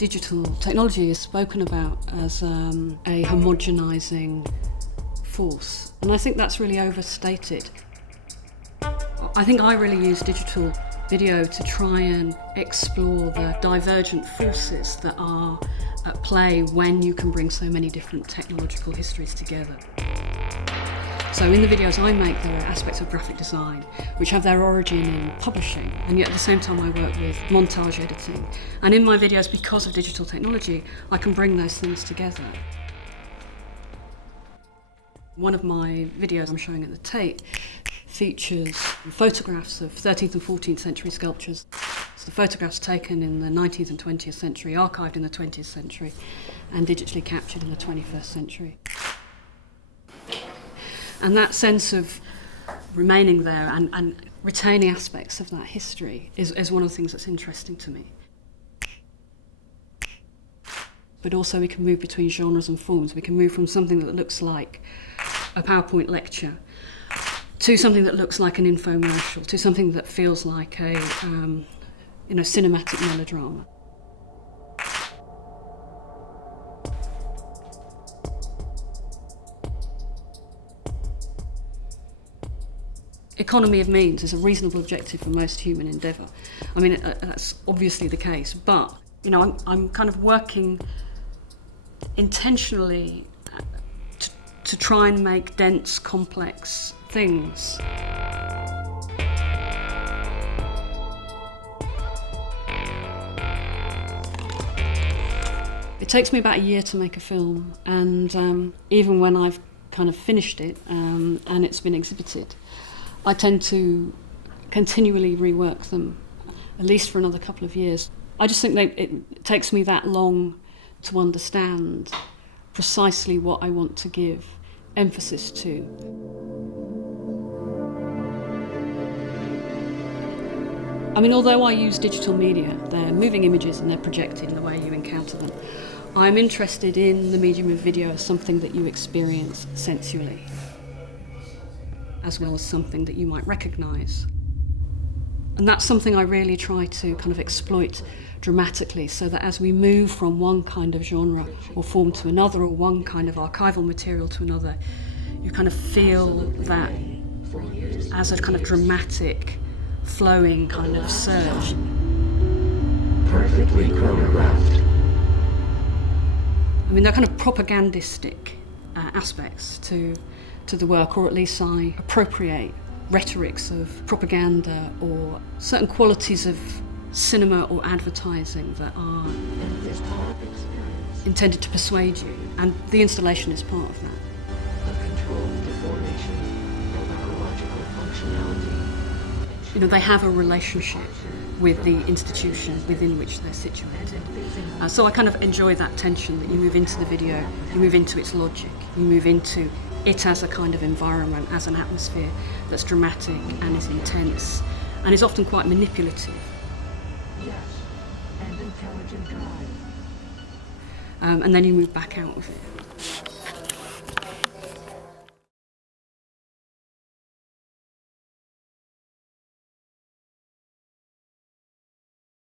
Digital technology is spoken about as a homogenising force, and I think that's really overstated. I think I really use digital video to try and explore the divergent forces that are at play when you can bring so many different technological histories together. So in the videos I make, there are aspects of graphic design which have their origin in publishing, and yet at the same time I work with montage editing. And in my videos, because of digital technology, I can bring those things together. One of my videos I'm showing at the Tate features photographs of 13th and 14th century sculptures. So the photographs taken in the 19th and 20th century, archived in the 20th century, and digitally captured in the 21st century. And that sense of remaining there and retaining aspects of that history is one of the things that's interesting to me. But also we can move between genres and forms. We can move from something that looks like a PowerPoint lecture to something that looks like an infomercial, to something that feels like a cinematic melodrama. Economy of means is a reasonable objective for most human endeavour. I mean, that's obviously the case, but I'm kind of working intentionally to try and make dense, complex things. It takes me about a year to make a film, and even when I've kind of finished it and it's been exhibited, I tend to continually rework them, at least for another couple of years. I just think it takes me that long to understand precisely what I want to give emphasis to. I mean, although I use digital media, they're moving images and they're projected in the way you encounter them. I'm interested in the medium of video as something that you experience sensually, as well as something that you might recognise. And that's something I really try to kind of exploit dramatically, so that as we move from one kind of genre or form to another, or one kind of archival material to another, you kind of feel that as a kind of dramatic, flowing kind of surge. Perfectly choreographed. I mean, there are kind of propagandistic aspects to the work, or at least I appropriate rhetorics of propaganda or certain qualities of cinema or advertising that are intended to persuade you, and the installation is part of that. A controlled deformation of ecological functionality. They have a relationship with the institution within which they're situated. So I kind of enjoy that tension, that you move into the video, you move into its logic, you move into it as a kind of environment, as an atmosphere that's dramatic and is intense and is often quite manipulative. Yes, and intelligent drive. And then you move back out of it.